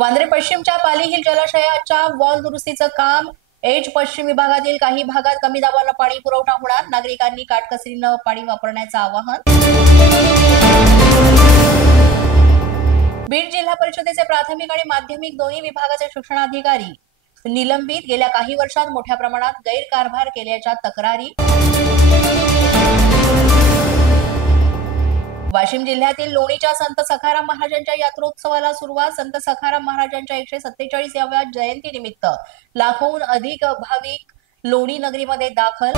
Vandre पश्चिमच्या Pali hill जलाशयाच्या wall दुरुस्तीचं काम एच पश्चिम विभागातील काही भागात कमी दाबानं पाणी पुरवठा होणार, नागरिकांनी काटकसरीनं पाणी वापरण्याचं आवाहन। बीड जिल्हा परिषदेचे प्राथमिक आणि माध्यमिक दोन्ही विभागाचे शिक्षणाधिकारी निलंबित, गेल्या काही वर्षात मोठ्या प्रमाणात गैरकारभार केल्याच्या तक्रारी। वाशिम जिल्ह्यातील लोणीच्या संत सखाराम महाराजांच्या यात्रोत्सवाला सुरुवात। संत सखाराम महाराजांच्या 147व्या जयंतीनिमित्त लाखोहून अधिक भाविक लोणी नगरीमध्ये दाखल।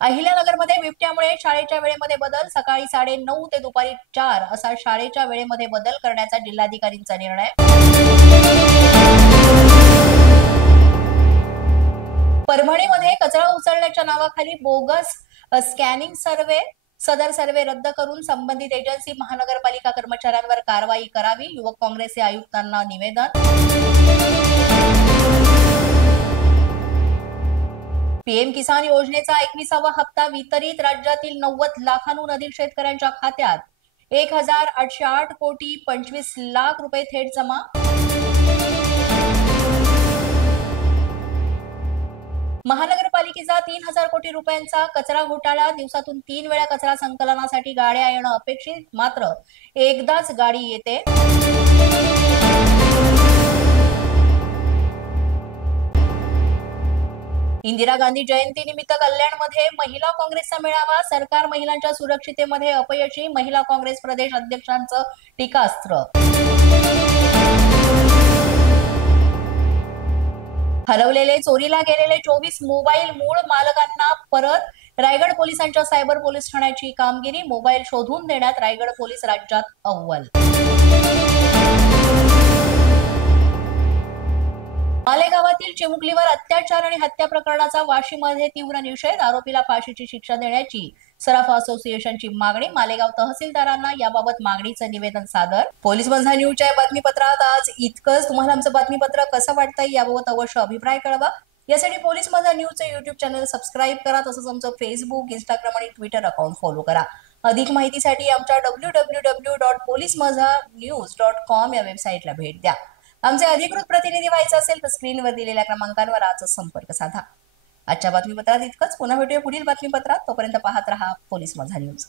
अहिल्यानगरमध्ये बिबट्यामुळे शाळेच्या वेळेमध्ये बदल, सकाळी 9:30 ते दुपारी 4 असा शाळेच्या वेळेमध्ये बदल करण्याचा जिल्हाधिकारींचा निर्णय। परभणीमध्ये कचरा उचलण्याच्या नावाखाली बोगस स्कॅनिंग सर्वे, सदर सर्वे रद्द करून संबंधित एजन्सी महानगरपालिका कर्मचाऱ्यांवर कारवाई करावी, युवक काँग्रेसचे आयुक्तांना निवेदन। पीएम किसान योजनेचा 21वा हप्ता वितरित, राज्यातील 90 लाखांहून अधिक शेतकऱ्यांच्या खात्यात 1,808 कोटी 25 लाख रुपये थेट जमा। महानगरपालिकेचा 3,000 कोटी रुपयांचा कचरा घोटाळा, दिवसातून 3 वेळा कचरा संकलनासाठी गाड्या येणं अपेक्षित, मात्र एकदाच गाडी येते। इंदिरा गांधी जयंतीनिमित्त कल्याणमध्ये महिला काँग्रेसचा मेळावा, सरकार महिलांच्या सुरक्षितेमध्ये अपयशी, महिला काँग्रेस प्रदेश अध्यक्षांचं टीकास्त्र। हरवलेले, चोरीला गेलेले 24 मोबाईल मूळ मालकांना परत, रायगड पोलिसांच्या सायबर पोलीस ठाण्याची कामगिरी, मोबाईल शोधून देण्यात रायगड पोलीस राज्यात अव्वल। मालेगावातील चिमुकलीवर अत्याचार आणि हत्या प्रकरणाचा वाशीमध्ये तीव्र निषेध, आरोपीला फाशीची शिक्षा देण्याची सराफ असोसिएशनची मागणी, मालेगाव तहसीलदारांना याबाबत मागणीचं निवेदन सादर। पोलीस माझा न्यूजच्या बातमीपत्रात आज इतकंच। तुम्हाला आमचं बातमीपत्र कसं वाटतंय याबाबत अवश्य अभिप्राय कळवा। यासाठी पोलीस माझा न्यूजचं युट्यूब चॅनल सबस्क्राईब करा, तसंच आमचं फेसबुक, इंस्टाग्राम आणि ट्विटर अकाउंट फॉलो करा। अधिक माहितीसाठी आमच्या www.policemazhanews.com या वेबसाईटला भेट द्या। आमचे अधिकृत प्रतिनिधी व्हायचं असेल तर स्क्रीनवर दिलेल्या क्रमांकांवर आजच संपर्क साधा। आजच्या बातमीपत्रात इतकंच। पुन्हा भेटूया पुढील बातमीपत्रात, तोपर्यंत पाहत रहा पोलीस माझा न्यूज।